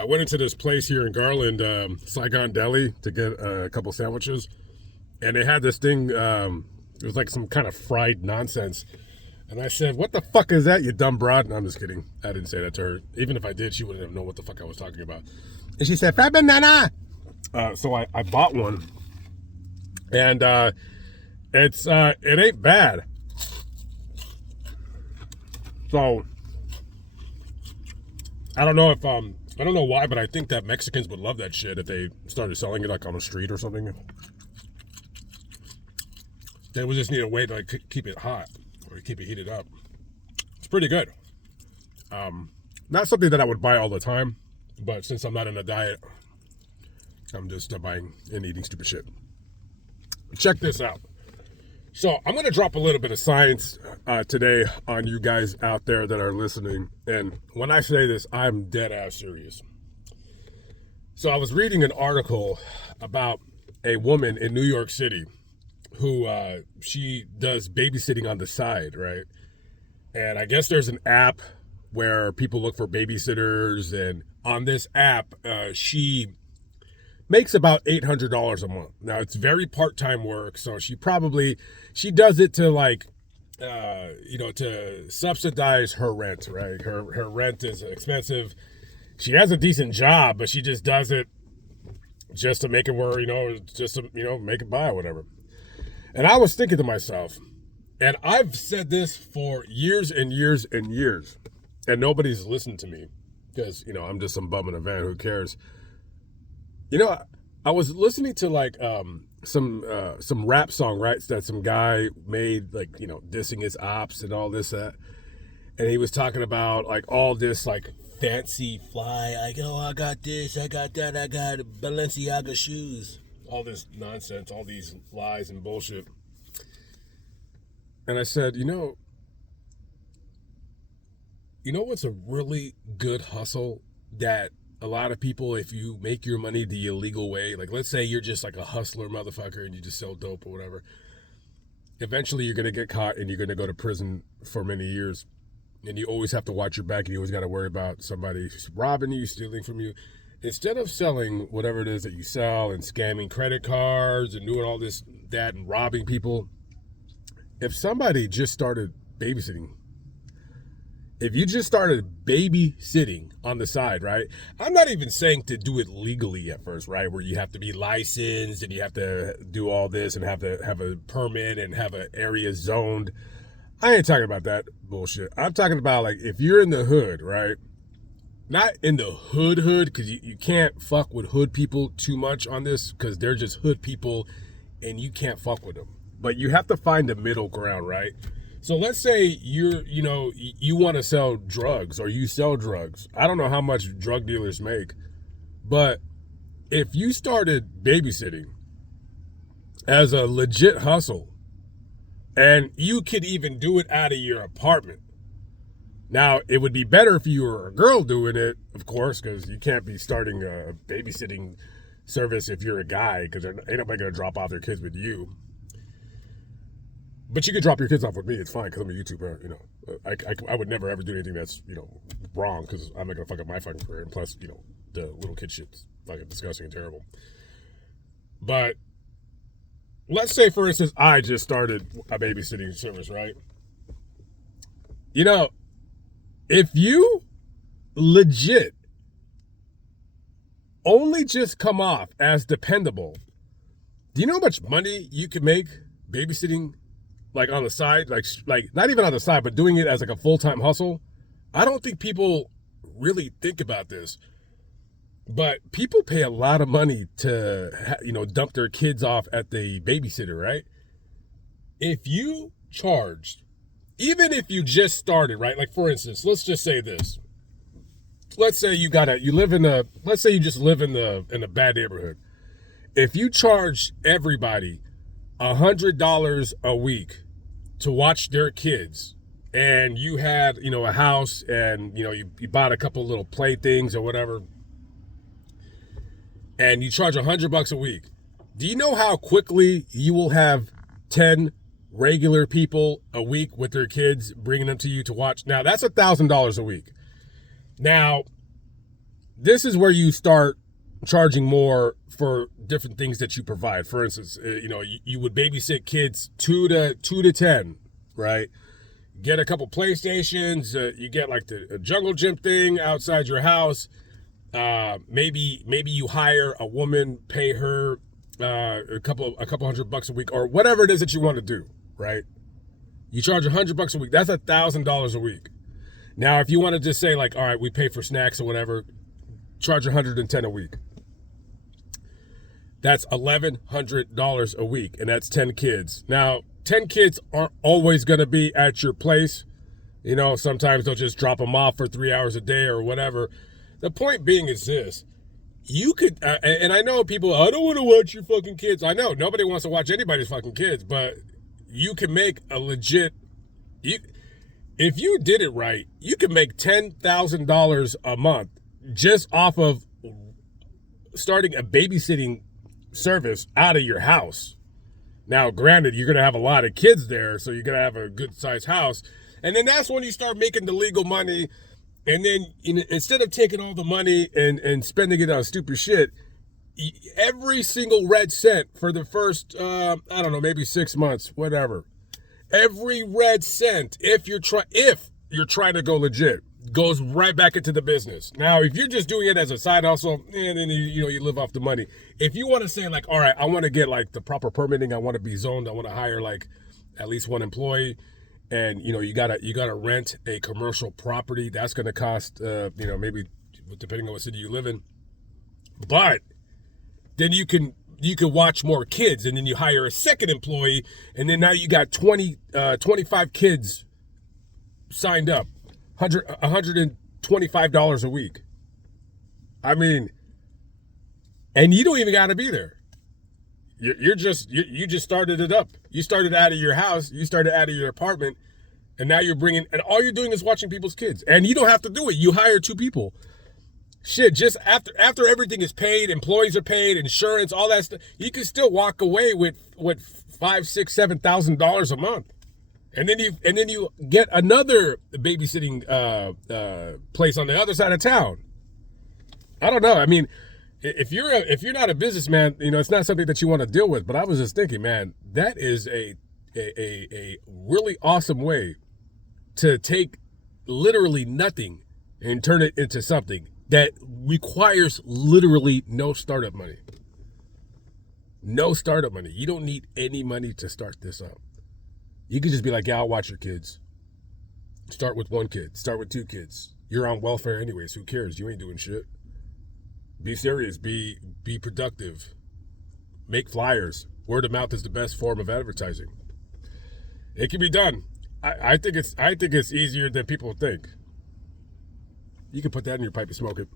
I went into this place here in Garland, Saigon Deli, to get a couple sandwiches, and they had this thing. It was like some kind of fried nonsense, and I said, "What the fuck is that, you dumb broad?" And I'm just kidding. I didn't say that to her. Even if I did, she wouldn't have known what the fuck I was talking about. And she said, "Fried banana." So I bought one, and it ain't bad. So I don't know if I don't know why, but I think that Mexicans would love that shit if they started selling it like on the street or something. They would just need a way to like keep it hot or keep it heated up. It's pretty good. Not something that I would buy all the time, but since I'm not in a diet, I'm just buying and eating stupid shit. Check this out. So I'm going to drop a little bit of science today on you guys out there that are listening. And when I say this, I'm dead ass serious. So I was reading an article about a woman in New York City who she does babysitting on the side, right? And I guess there's an app where people look for babysitters. And on this app, she makes about $800 a month. Now it's very part-time work, so she does it to like, to subsidize her rent, right? Her rent is expensive. She has a decent job, but she just does it just to make it work, just to make it by or whatever. And I was thinking to myself, and I've said this for years and years and years, and nobody's listened to me because I'm just some bum in a van. Who cares? I was listening to like some rap song, right? That some guy made, like, dissing his ops and all this, and he was talking about like all this like fancy fly, like, oh, I got this, I got that, I got Balenciaga shoes, all this nonsense, all these lies and bullshit. And I said, what's a really good hustle that a lot of people, if you make your money the illegal way, like let's say you're just like a hustler motherfucker and you just sell dope or whatever, eventually you're going to get caught and you're going to go to prison for many years. And you always have to watch your back and you always got to worry about somebody robbing you, stealing from you. Instead of selling whatever it is that you sell and scamming credit cards and doing all this, that, and robbing people, if somebody just started babysitting, if you just started babysitting on the side, right? I'm not even saying to do it legally at first, right? Where you have to be licensed and you have to do all this and have to have a permit and have an area zoned. I ain't talking about that bullshit. I'm talking about like if you're in the hood, right? Not in the hood, because you can't fuck with hood people too much on this because they're just hood people and you can't fuck with them. But you have to find a middle ground, right? So let's say you want to sell drugs or you sell drugs. I don't know how much drug dealers make, but if you started babysitting as a legit hustle, and you could even do it out of your apartment. Now, it would be better if you were a girl doing it, of course, because you can't be starting a babysitting service if you're a guy, because ain't nobody going to drop off their kids with you. But you could drop your kids off with me. It's fine because I'm a YouTuber. I would never ever do anything that's wrong because I'm not gonna fuck up my fucking career. And plus, the little kid shit's fucking disgusting and terrible. But let's say, for instance, I just started a babysitting service, right? If you legit only just come off as dependable, do you know how much money you could make babysitting? Like on the side, like not even on the side, but doing it as like a full-time hustle. I don't think people really think about this, but people pay a lot of money to, dump their kids off at the babysitter, right? If you charged, even if you just started, right? Like for instance, let's just say this. Let's say you just live in a bad neighborhood. If you charge everybody $100 a week to watch their kids, and you had, a house and, you bought a couple little playthings or whatever, and you charge $100 a week, do you know how quickly you will have 10 regular people a week with their kids bringing them to you to watch? Now, that's $1,000 a week. Now, this is where you start charging more for different things that you provide. For instance, you would babysit kids 2 to 10, right? Get a couple PlayStations. You get like the jungle gym thing outside your house. Maybe you hire a woman, pay her a couple $100 a week, or whatever it is that you want to do, right? You charge $100 a week. That's $1,000 a week. Now, if you want to just say like, all right, we pay for snacks or whatever, charge $110 a week. That's $1,100 a week, and that's 10 kids. Now, 10 kids aren't always going to be at your place. Sometimes they'll just drop them off for 3 hours a day or whatever. The point being is this. You could, and I know people, I don't want to watch your fucking kids. I know, nobody wants to watch anybody's fucking kids, but you can make a legit, if you did it right, you can make $10,000 a month just off of starting a babysitting service out of your house. Now, granted, you're going to have a lot of kids there, so you're going to have a good sized house. And then that's when you start making the legal money. And then instead of taking all the money and spending it on stupid shit, every single red cent for the first, maybe 6 months, whatever. Every red cent, if you're trying to go legit, goes right back into the business. Now, if you're just doing it as a side hustle, and then you live off the money. If you want to say like, all right, I want to get like the proper permitting, I want to be zoned, I want to hire like at least one employee, and you gotta rent a commercial property. That's gonna cost maybe depending on what city you live in. But then you can watch more kids, and then you hire a second employee, and then now you got 25 kids signed up. $125 a week. I mean, and you don't even got to be there. You just started it up. You started out of your house. You started out of your apartment, and now you're bringing, and all you're doing is watching people's kids. And you don't have to do it. You hire 2 people. Shit, just after everything is paid, employees are paid, insurance, all that stuff, you can still walk away with $5,000, $6,000, $7,000 a month. And then you get another babysitting place on the other side of town. I don't know. I mean, if you're not a businessman, it's not something that you want to deal with. But I was just thinking, man, that is a really awesome way to take literally nothing and turn it into something that requires literally no startup money. No startup money. You don't need any money to start this up. You could just be like, yeah, I'll watch your kids. Start with 1 kid. Start with 2 kids. You're on welfare anyways. Who cares? You ain't doing shit. Be serious. Be productive. Make flyers. Word of mouth is the best form of advertising. It can be done. I think it's easier than people think. You can put that in your pipe and smoke it.